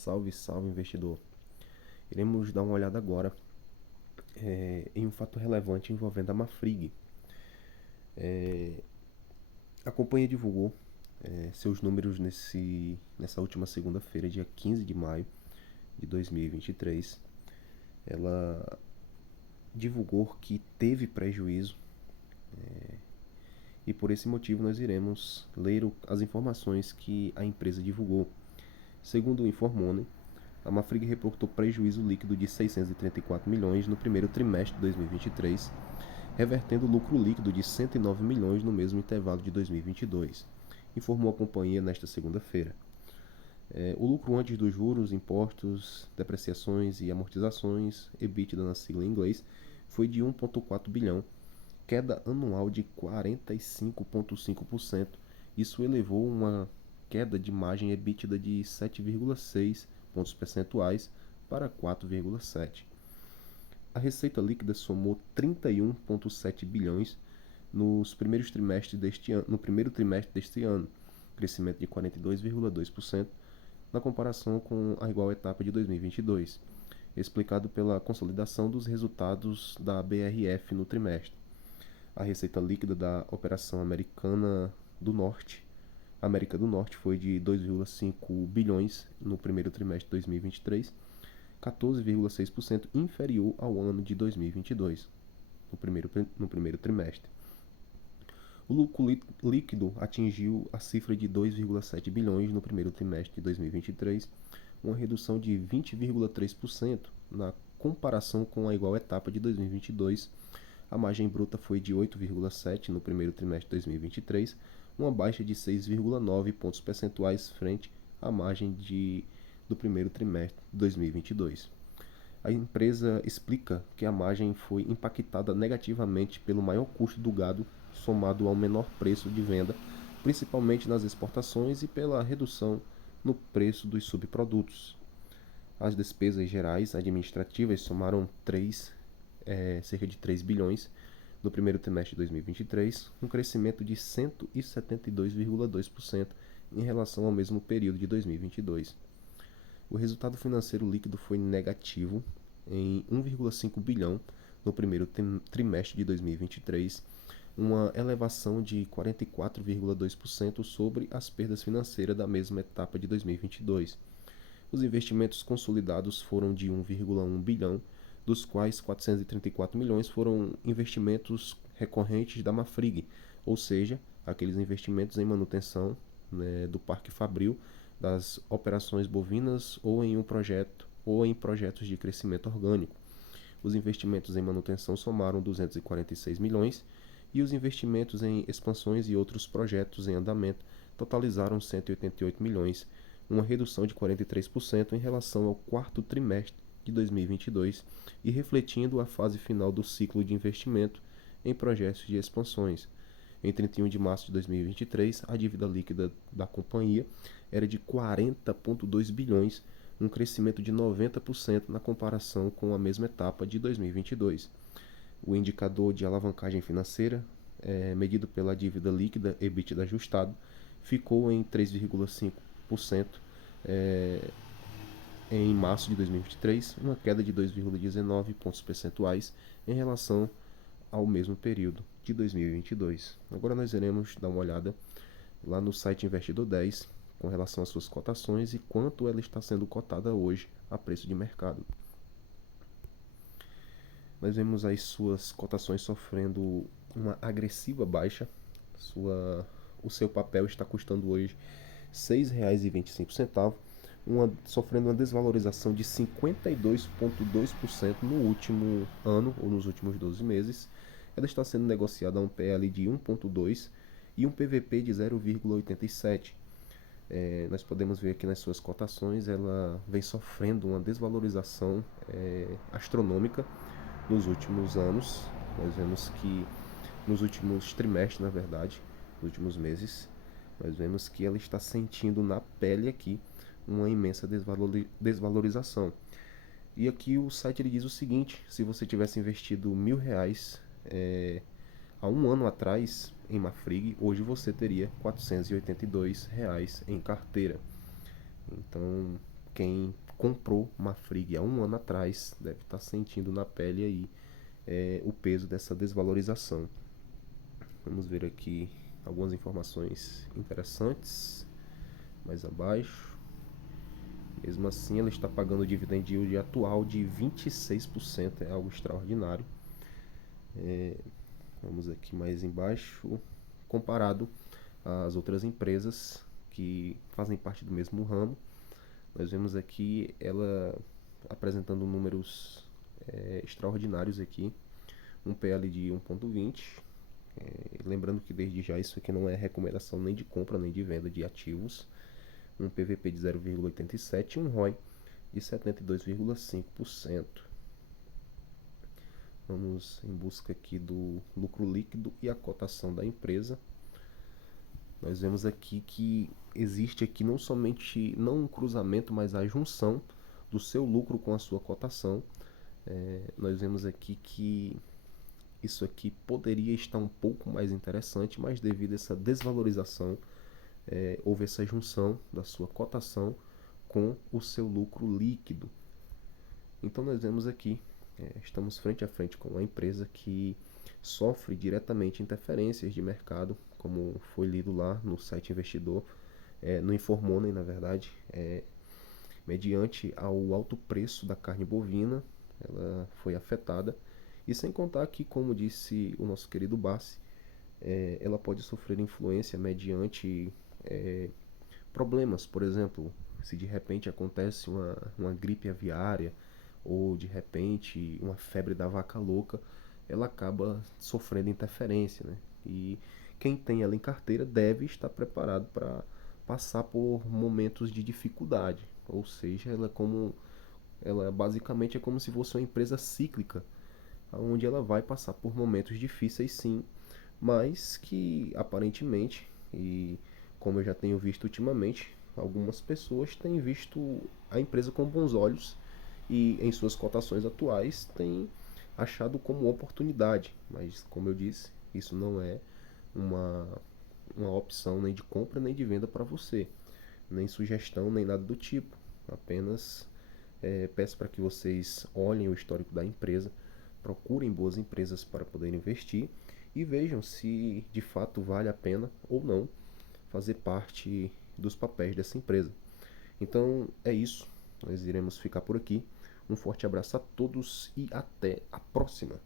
Salve, salve investidor. Iremos dar uma olhada agora em um fato relevante envolvendo a Mafrig. A companhia divulgou seus números nessa última segunda-feira, dia 15 de maio de 2023. Ela divulgou que teve prejuízo e por esse motivo nós iremos ler as informações que a empresa divulgou. Segundo o Informoney, a Mafrig reportou prejuízo líquido de 634 milhões no primeiro trimestre de 2023, revertendo lucro líquido de 109 milhões no mesmo intervalo de 2022, informou a companhia nesta segunda-feira. O lucro antes dos juros, impostos, depreciações e amortizações, EBITDA na sigla em inglês, foi de 1,4 bilhão, queda anual de 45,5%. Isso elevou uma queda de margem EBITDA de 7,6 pontos percentuais para 4,7. A receita líquida somou 31,7 bilhões nos primeiros trimestres deste ano, no primeiro trimestre deste ano, crescimento de 42,2% na comparação com a igual etapa de 2022, explicado pela consolidação dos resultados da BRF no trimestre. A receita líquida da operação América do Norte foi de 2,5 bilhões no primeiro trimestre de 2023, 14,6% inferior ao ano de 2022, no primeiro trimestre. O lucro líquido atingiu a cifra de 2,7 bilhões no primeiro trimestre de 2023, uma redução de 20,3% na comparação com a igual etapa de 2022. A margem bruta foi de 8,7% no primeiro trimestre de 2023, uma baixa de 6,9 pontos percentuais frente à margem do primeiro trimestre de 2022. A empresa explica que a margem foi impactada negativamente pelo maior custo do gado somado ao menor preço de venda, principalmente nas exportações, e pela redução no preço dos subprodutos. As despesas gerais administrativas somaram cerca de 3 bilhões no primeiro trimestre de 2023, um crescimento de 172,2% em relação ao mesmo período de 2022. O resultado financeiro líquido foi negativo em 1,5 bilhão no primeiro trimestre de 2023, uma elevação de 44,2% sobre as perdas financeiras da mesma etapa de 2022. Os investimentos consolidados foram de 1,1 bilhão, dos quais 434 milhões foram investimentos recorrentes da Mafrig, ou seja, aqueles investimentos em manutenção, do Parque Fabril, das operações bovinas ou em projetos de crescimento orgânico. Os investimentos em manutenção somaram 246 milhões e os investimentos em expansões e outros projetos em andamento totalizaram 188 milhões, uma redução de 43% em relação ao quarto trimestre de 2022 e refletindo a fase final do ciclo de investimento em projetos de expansões. Em 31 de março de 2023, a dívida líquida da companhia era de 40,2 bilhões, um crescimento de 90% na comparação com a mesma etapa de 2022. O indicador de alavancagem financeira, medido pela dívida líquida EBITDA ajustado, ficou em 3,5% em março de 2023, uma queda de 2,19 pontos percentuais em relação ao mesmo período de 2022. Agora nós iremos dar uma olhada lá no site Investidor 10 com relação às suas cotações e quanto ela está sendo cotada hoje a preço de mercado. Nós vemos as suas cotações sofrendo uma agressiva baixa. O seu papel está custando hoje R$ 6,25, sofrendo uma desvalorização de 52,2% no último ano ou nos últimos 12 meses. Ela está sendo negociada a um PL de 1,2 e um PVP de 0,87. Nós podemos ver aqui nas suas cotações, ela vem sofrendo uma desvalorização astronômica nos últimos anos. Nós vemos que nos últimos trimestres, na verdade, nos últimos meses, nós vemos que ela está sentindo na pele aqui uma imensa desvalorização. E aqui o site ele diz o seguinte: se você tivesse investido R$ 1.000 há um ano atrás em Mafrig, hoje você teria R$ 482 em carteira. Então, quem comprou Marfrig há um ano atrás deve estar sentindo na pele aí o peso dessa desvalorização. Vamos ver aqui algumas informações interessantes mais abaixo. Mesmo assim, ela está pagando o dividend yield atual de 26%, é algo extraordinário. Vamos aqui mais embaixo, comparado às outras empresas que fazem parte do mesmo ramo, nós vemos aqui ela apresentando números extraordinários aqui, um PL de 1,20. Lembrando que desde já isso aqui não é recomendação nem de compra nem de venda de ativos, um PVP de 0,87 e um ROI de 72,5%. Vamos em busca aqui do lucro líquido e a cotação da empresa. Nós vemos aqui que existe aqui não somente não um cruzamento, mas a junção do seu lucro com a sua cotação. Nós vemos aqui que isso aqui poderia estar um pouco mais interessante, mas devido a essa desvalorização, houve essa junção da sua cotação com o seu lucro líquido. Então nós vemos aqui, estamos frente a frente com uma empresa que sofre diretamente interferências de mercado, como foi lido lá no site investidor, no Informoney, na verdade, mediante ao alto preço da carne bovina, ela foi afetada. E sem contar que, como disse o nosso querido Bassi, ela pode sofrer influência mediante problemas. Por exemplo, se de repente acontece uma gripe aviária ou de repente uma febre da vaca louca, ela acaba sofrendo interferência, né? E quem tem ela em carteira deve estar preparado para passar por momentos de dificuldade. Ou seja, ela basicamente é como se fosse uma empresa cíclica, onde ela vai passar por momentos difíceis, sim, mas que aparentemente, e como eu já tenho visto ultimamente, algumas pessoas têm visto a empresa com bons olhos e em suas cotações atuais têm achado como oportunidade, mas como eu disse, isso não é uma, uma opção nem de compra nem de venda para você, nem sugestão nem nada do tipo, apenas peço para que vocês olhem o histórico da empresa, procurem boas empresas para poder investir e vejam se de fato vale a pena ou não fazer parte dos papéis dessa empresa. Então é isso, nós iremos ficar por aqui. Um forte abraço a todos e até a próxima!